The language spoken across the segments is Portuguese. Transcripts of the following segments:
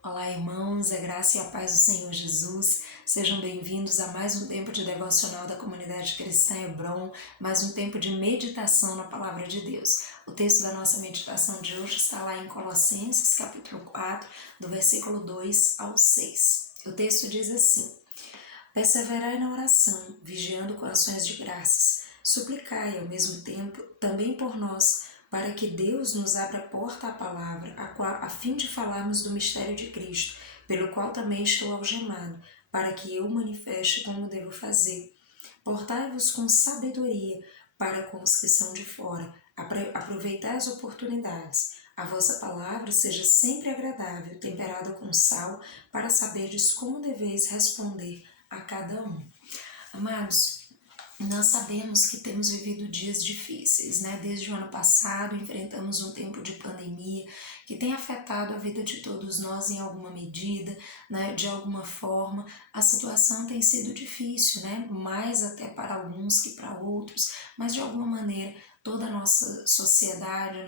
Olá, irmãos, a graça e a paz do Senhor Jesus. Sejam bem-vindos a mais um tempo de devocional da comunidade cristã Hebron, mais um tempo de meditação na palavra de Deus. O texto da nossa meditação de hoje está lá em Colossenses, capítulo 4, do versículo 2 ao 6. O texto diz assim: Perseverai na oração, vigiando com ações de graças. Suplicai, ao mesmo tempo, também por nós, para que Deus nos abra a porta à palavra, a fim de falarmos do mistério de Cristo, pelo qual também estou algemado, para que eu manifeste como devo fazer. Portai-vos com sabedoria para com os que são de fora. Aproveitai as oportunidades. A vossa palavra seja sempre agradável, temperada com sal, para saberdes como deveis responder a cada um. Amados, nós sabemos que temos vivido dias difíceis, né? Desde o ano passado enfrentamos um tempo de pandemia que tem afetado a vida de todos nós em alguma medida, né? De alguma forma, a situação tem sido difícil, né? Mais até para alguns que para outros, mas de alguma maneira toda a nossa sociedade,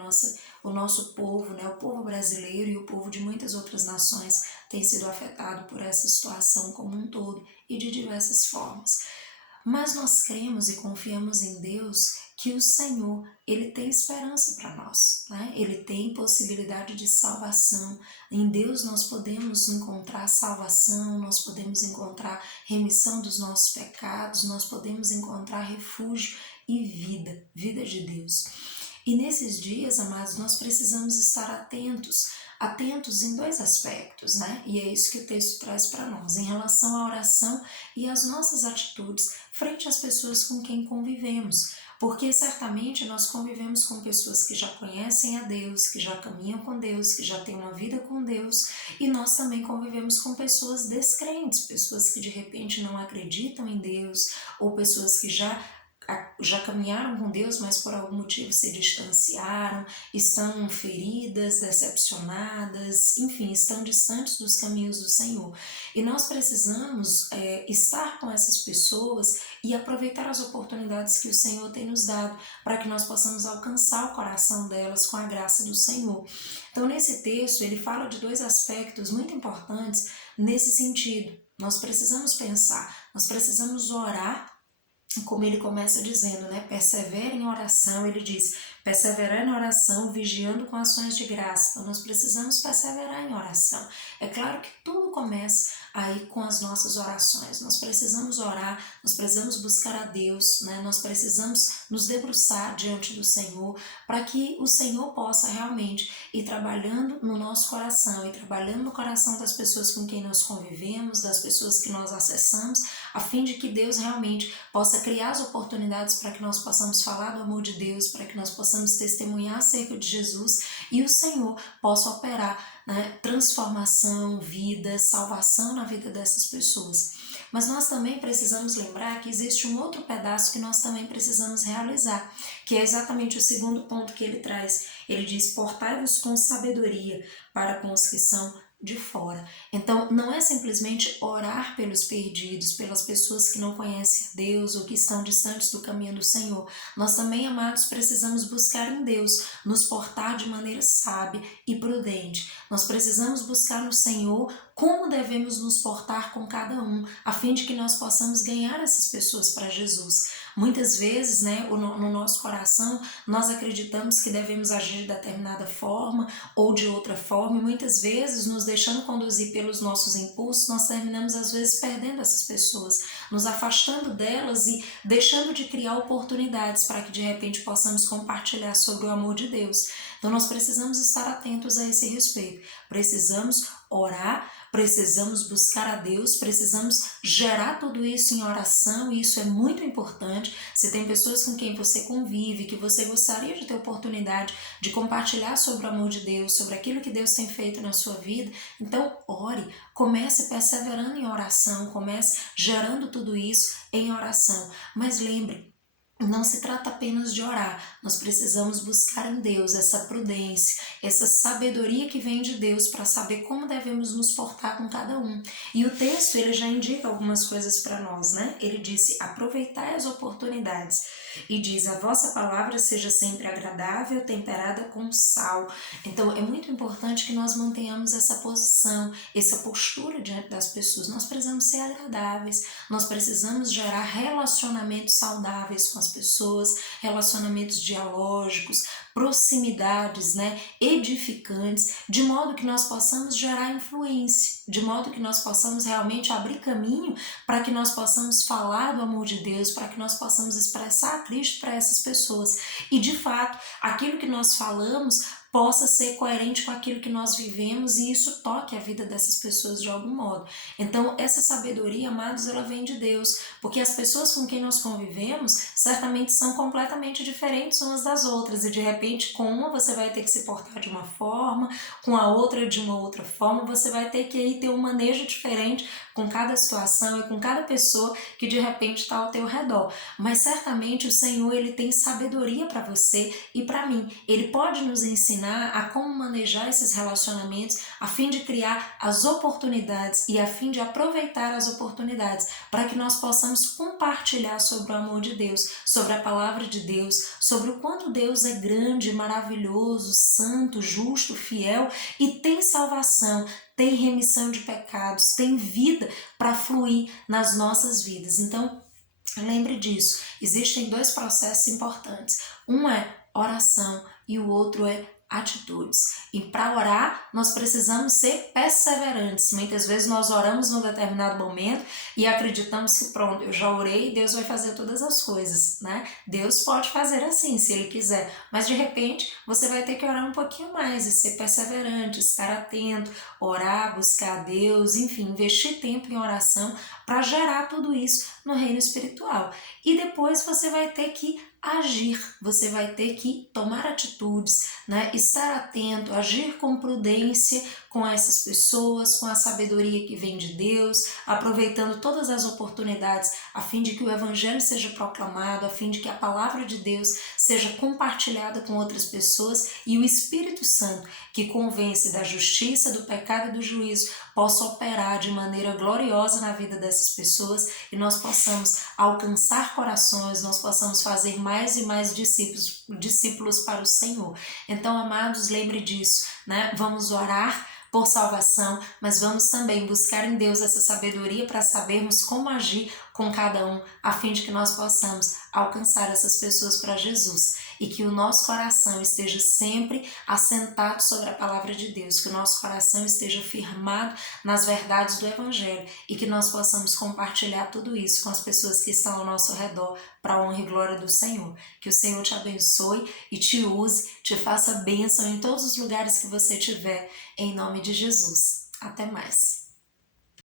o nosso povo, né? O povo brasileiro e o povo de muitas outras nações tem sido afetado por essa situação como um todo e de diversas formas. Mas nós cremos e confiamos em Deus que o Senhor, Ele tem esperança para nós, né? Ele tem possibilidade de salvação. Em Deus nós podemos encontrar salvação, nós podemos encontrar remissão dos nossos pecados, nós podemos encontrar refúgio e vida de Deus. E nesses dias, amados, nós precisamos estar atentos em dois aspectos, né? E é isso que o texto traz para nós, em relação à oração e às nossas atitudes frente às pessoas com quem convivemos. Porque certamente nós convivemos com pessoas que já conhecem a Deus, que já caminham com Deus, que já têm uma vida com Deus, e nós também convivemos com pessoas descrentes, pessoas que de repente não acreditam em Deus, ou pessoas que já caminharam com Deus, mas por algum motivo se distanciaram, estão feridas, decepcionadas, enfim, estão distantes dos caminhos do Senhor. E nós precisamos estar com essas pessoas e aproveitar as oportunidades que o Senhor tem nos dado para que nós possamos alcançar o coração delas com a graça do Senhor. Então, nesse texto, ele fala de dois aspectos muito importantes nesse sentido. Nós precisamos pensar, nós precisamos orar, como ele começa dizendo, né? Persevere em oração, ele diz, perseverar em oração, vigiando com ações de graça. Então, nós precisamos perseverar em oração. É claro que tudo começa aí com as nossas orações. Nós precisamos orar, nós precisamos buscar a Deus, né? Nós precisamos nos debruçar diante do Senhor para que o Senhor possa realmente ir trabalhando no nosso coração e trabalhando no coração das pessoas com quem nós convivemos, das pessoas que nós acessamos, a fim de que Deus realmente possa criar as oportunidades para que nós possamos falar do amor de Deus, para que nós possamos testemunhar acerca de Jesus e o Senhor possa operar, né, transformação, vida, salvação na vida dessas pessoas. Mas nós também precisamos lembrar que existe um outro pedaço que nós também precisamos realizar, que é exatamente o segundo ponto que ele traz. Ele diz, portai-vos com sabedoria para com os que são de fora. Então, não é simplesmente orar pelos perdidos, pelas pessoas que não conhecem a Deus ou que estão distantes do caminho do Senhor. Nós também, amados, precisamos buscar em Deus, nos portar de maneira sábia e prudente. Nós precisamos buscar no Senhor como devemos nos portar com cada um, a fim de que nós possamos ganhar essas pessoas para Jesus. Muitas vezes, né, no nosso coração, nós acreditamos que devemos agir de determinada forma ou de outra forma, e muitas vezes, nos deixando conduzir pelos nossos impulsos, nós terminamos às vezes perdendo essas pessoas, nos afastando delas e deixando de criar oportunidades para que de repente possamos compartilhar sobre o amor de Deus. Então nós precisamos estar atentos a esse respeito, precisamos orar, precisamos buscar a Deus, precisamos gerar tudo isso em oração, e isso é muito importante. Se tem pessoas com quem você convive, que você gostaria de ter oportunidade de compartilhar sobre o amor de Deus, sobre aquilo que Deus tem feito na sua vida, então ore, comece perseverando em oração, comece gerando tudo isso em oração. Mas lembre, não se trata apenas de orar, nós precisamos buscar em Deus essa prudência, essa sabedoria que vem de Deus para saber como devemos nos portar com cada um. E o texto ele já indica algumas coisas para nós, né? Ele disse: aproveitai as oportunidades. E diz: a vossa palavra seja sempre agradável, temperada com sal. Então é muito importante que nós mantenhamos essa posição, essa postura diante das pessoas. Nós precisamos ser agradáveis, nós precisamos gerar relacionamentos saudáveis com as pessoas, relacionamentos dialógicos, proximidades, né, edificantes, de modo que nós possamos gerar influência, de modo que nós possamos realmente abrir caminho para que nós possamos falar do amor de Deus, para que nós possamos expressar Cristo para essas pessoas. E de fato, aquilo que nós falamos possa ser coerente com aquilo que nós vivemos e isso toque a vida dessas pessoas de algum modo. Então, essa sabedoria, amados, ela vem de Deus, porque as pessoas com quem nós convivemos certamente são completamente diferentes umas das outras e de repente com uma você vai ter que se portar de uma forma, com a outra de uma outra forma, você vai ter que aí ter um manejo diferente com cada situação e com cada pessoa que de repente está ao teu redor. Mas certamente o Senhor ele tem sabedoria para você e para mim. Ele pode nos ensinar a como manejar esses relacionamentos a fim de criar as oportunidades e a fim de aproveitar as oportunidades para que nós possamos compartilhar sobre o amor de Deus, sobre a palavra de Deus, sobre o quanto Deus é grande, maravilhoso, santo, justo, fiel e tem salvação, tem remissão de pecados, tem vida para fluir nas nossas vidas. Então, lembre disso, existem dois processos importantes. Um é oração e o outro é atitudes. E para orar, nós precisamos ser perseverantes. Muitas vezes nós oramos num determinado momento e acreditamos que pronto, eu já orei, Deus vai fazer todas as coisas, né? Deus pode fazer assim, se Ele quiser. Mas de repente, você vai ter que orar um pouquinho mais e ser perseverante, estar atento, orar, buscar a Deus, enfim, investir tempo em oração para gerar tudo isso no reino espiritual. E depois você vai ter que agir, você vai ter que tomar atitudes, né? Estar atento, agir com prudência com essas pessoas, com a sabedoria que vem de Deus, aproveitando todas as oportunidades a fim de que o evangelho seja proclamado, a fim de que a palavra de Deus seja compartilhada com outras pessoas e o Espírito Santo, que convence da justiça, do pecado e do juízo, possa operar de maneira gloriosa na vida dessas pessoas e nós possamos alcançar corações, nós possamos fazer mais e mais discípulos para o Senhor. Então, amados, lembre disso, né? Vamos orar por salvação, mas vamos também buscar em Deus essa sabedoria para sabermos como agir com cada um, a fim de que nós possamos alcançar essas pessoas para Jesus e que o nosso coração esteja sempre assentado sobre a palavra de Deus, que o nosso coração esteja firmado nas verdades do Evangelho e que nós possamos compartilhar tudo isso com as pessoas que estão ao nosso redor para a honra e glória do Senhor. Que o Senhor te abençoe e te use, te faça bênção em todos os lugares que você estiver, em nome de Jesus. Até mais.